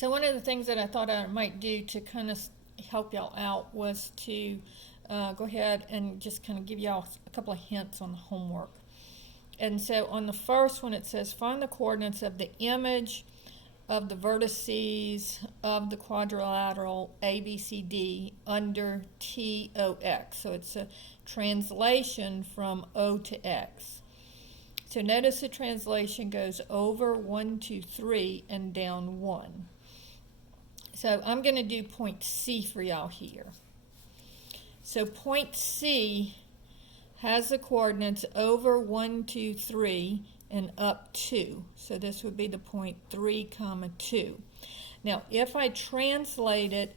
So one of the things that I thought I might do to kind of help y'all out was to go ahead and just kind of give y'all a couple of hints on the homework. And so on the first one, it says find the coordinates of the image of the vertices of the quadrilateral ABCD under TOX. So it's a translation from O to X. So notice the translation goes over 1, 2, 3 and down 1. So I'm going to do point C for y'all here. So point C has the coordinates over 1, 2, 3 and up 2. So this would be the point 3, 2. Now if I translate it,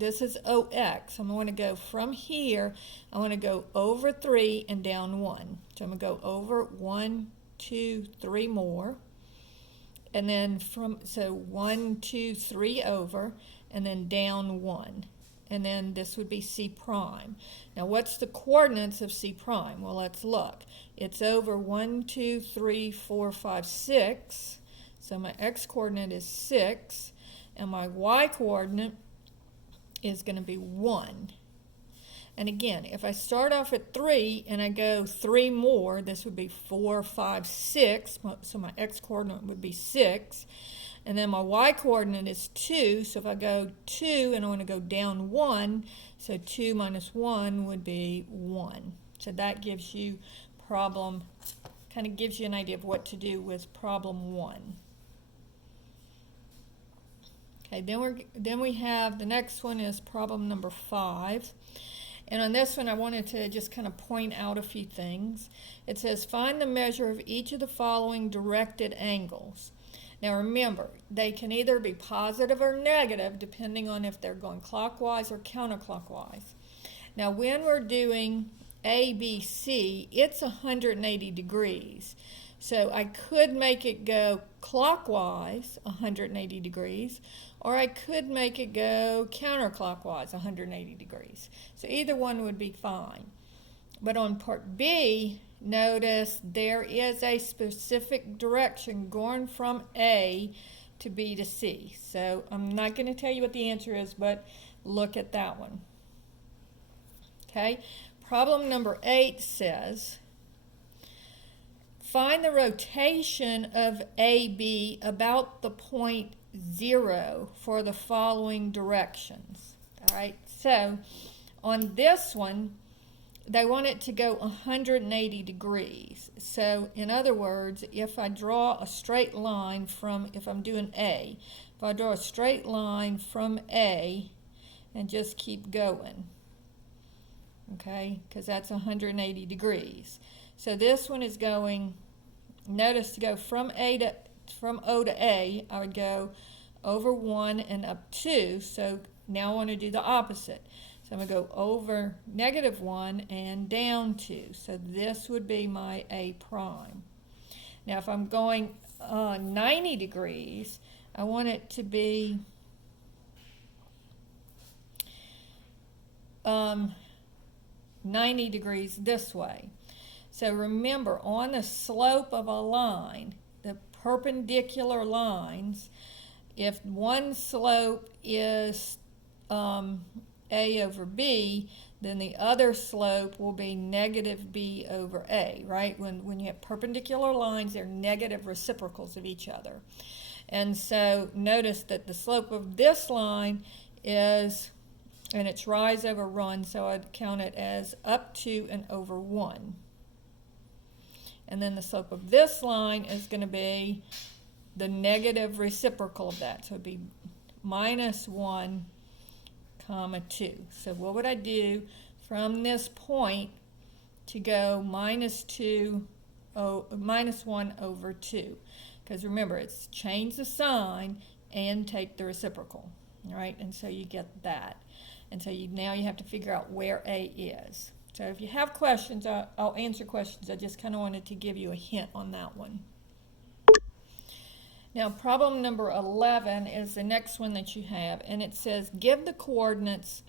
this is OX. I'm going to go from here, I want to go over 3 and down 1. So I'm going to go over 1, 2, 3 more. And then so 1, 2, 3 over, and then down 1. And then this would be C prime. Now what's the coordinates of C prime? Well, let's look. It's over 1, 2, 3, 4, 5, 6. So my X coordinate is 6. And my Y coordinate is going to be 1. And again, if I start off at 3 and I go 3 more, this would be 4, 5, 6. So my X coordinate would be 6. And then my Y coordinate is 2. So if I go 2 and I want to go down 1, so 2 minus 1 would be 1. So that gives you kind of gives you an idea of what to do with problem 1. Okay, then we have the next one is problem number 5. And on this one, I wanted to just kind of point out a few things. It says, find the measure of each of the following directed angles. Now remember, they can either be positive or negative, depending on if they're going clockwise or counterclockwise. Now when we're doing ABC, it's 180 degrees. So I could make it go clockwise, 180 degrees, or I could make it go counterclockwise, 180 degrees. So either one would be fine. But on part B, notice there is a specific direction going from A to B to C. So I'm not going to tell you what the answer is, but look at that one. Okay, problem number 8 says, find the rotation of AB about the point 0 for the following directions. All right, so on this one, they want it to go 180 degrees. So in other words, if I draw a straight line from, if I'm doing A, if I draw a straight line from A and just keep going, okay, because that's 180 degrees. So this one is going, notice to go from O to A, I would go over 1 and up 2. So now I want to do the opposite. So I'm going to go over -1 and down 2. So this would be my A prime. Now if I'm going 90 degrees, I want it to be 90 degrees this way. So remember, on the slope of a line, the perpendicular lines, if one slope is A over B, then the other slope will be -B over A, right? When you have perpendicular lines, they're negative reciprocals of each other. And so notice that the slope of this line is, and it's rise over run, so I'd count it as up 2 and over 1. And then the slope of this line is going to be the negative reciprocal of that. So it'd be -1, 2. So what would I do from this point to go -1 over 2? Because remember, it's change the sign and take the reciprocal. All right, and so you get that. And so now you have to figure out where A is. So if you have questions, I'll answer questions. I just kind of wanted to give you a hint on that one. Now problem number 11 is the next one that you have, and it says give the coordinates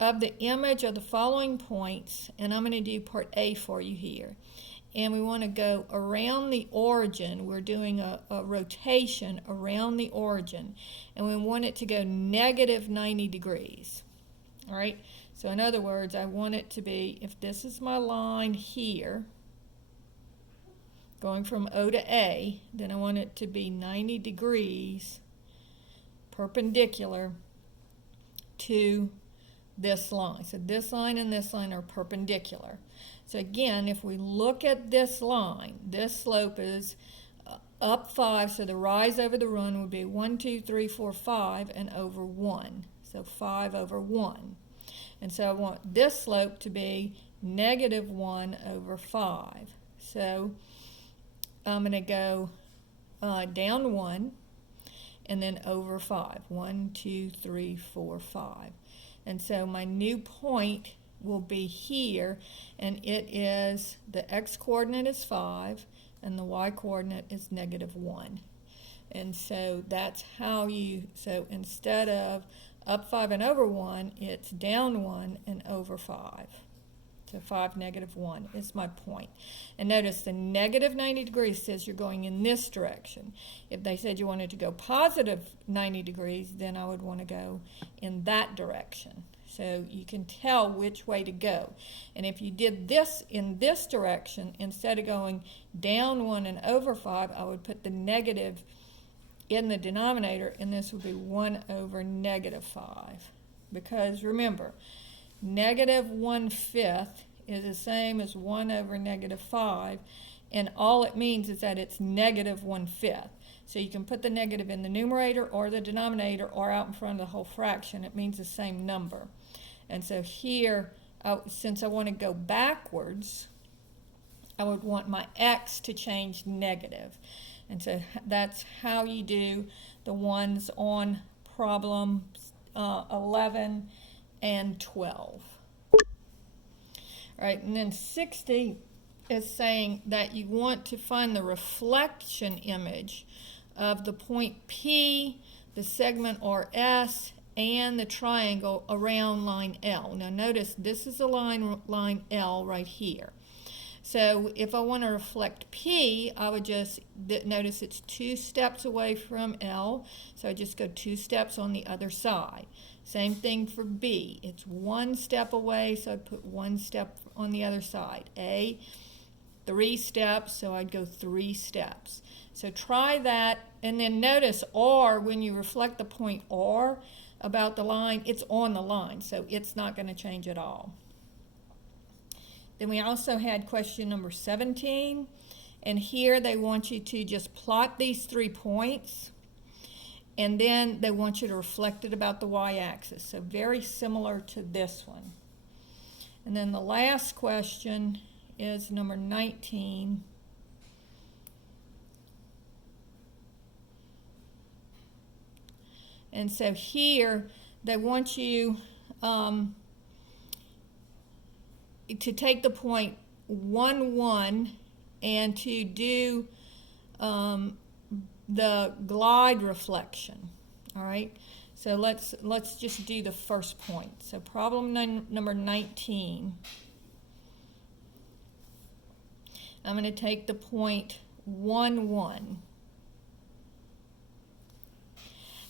of the image of the following points, and I'm going to do part A for you here. and we want to go around the origin. We're doing a rotation around the origin, and we want it to go negative 90 degrees. All right, so in other words, I want it to be, if this is my line here, going from O to A, then I want it to be 90 degrees perpendicular to this line. So this line and this line are perpendicular. So again, if we look at this line, this slope is up 5, so the rise over the run would be 1, 2, 3, 4, 5, and over 1. So 5 over 1. And so I want this slope to be negative 1 over 5. So I'm going to go down 1 and then over 5. 1, 2, 3, 4, 5. And so my new point will be here, and it is, the x-coordinate is 5 and the y-coordinate is negative 1. And so that's how you, so instead of up 5 and over 1, it's down 1 and over 5. So 5, negative 1 is my point. And notice the negative 90 degrees says you're going in this direction. If they said you wanted to go positive 90 degrees, then I would want to go in that direction. So you can tell which way to go. And if you did this in this direction, instead of going down 1 and over 5, I would put the negative in the denominator, and this would be 1 over negative 5. Because remember, negative 1/5 is the same as 1 over negative 5, and all it means is that it's negative 1/5. So you can put the negative in the numerator or the denominator or out in front of the whole fraction. It means the same number. And so here, since I want to go backwards, I would want my x to change negative. And so that's how you do the ones on problem 11 and 12. All right, and then 60 is saying that you want to find the reflection image of the point P, the segment RS, and the triangle around line L. Now notice this is a line L right here. So if I want to reflect P, I would just notice it's 2 steps away from L, so I just go 2 steps on the other side. Same thing for B. It's 1 step away, so I'd put 1 step on the other side. A, 3 steps, so I'd go 3 steps. So try that, and then notice R, when you reflect the point R about the line, it's on the line, so it's not going to change at all. Then we also had question number 17, and here they want you to just plot these 3 points, and then they want you to reflect it about the y-axis, so very similar to this one. And then the last question is number 19. And so here they want you to take the point 1, 1 and to do the glide reflection. All right, so let's just do the first point. So problem number 19. I'm going to take the point 1, 1.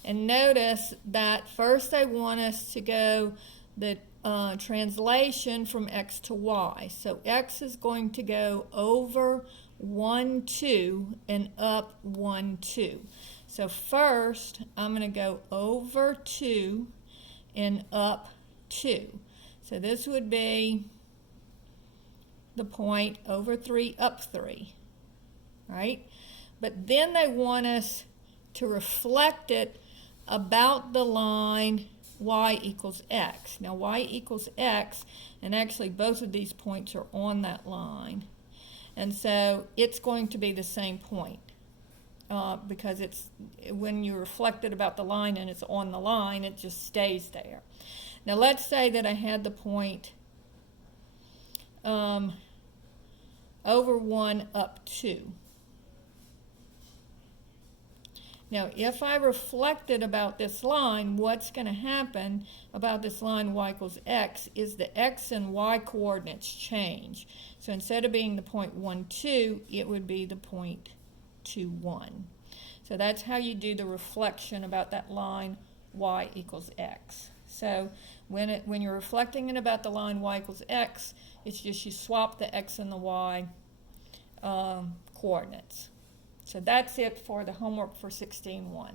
And notice that first they want us to go the translation from x to y. So x is going to go over 1, 2 and up 1, 2. So first I'm going to go over 2 and up 2. So this would be the point over 3, up 3, right? But then they want us to reflect it about the line y equals x. Now y equals x, and actually both of these points are on that line. And so it's going to be the same point because it's, when you reflect it about the line and it's on the line, it just stays there. Now let's say that I had the point over 1, up 2. Now, if I reflected about this line, what's going to happen about this line y equals x is the x and y coordinates change. So instead of being the 0.12, it would be the 0.21. So that's how you do the reflection about that line y equals x. So when you're reflecting it about the line y equals x, it's just you swap the x and the y coordinates. So that's it for the homework for 16.1.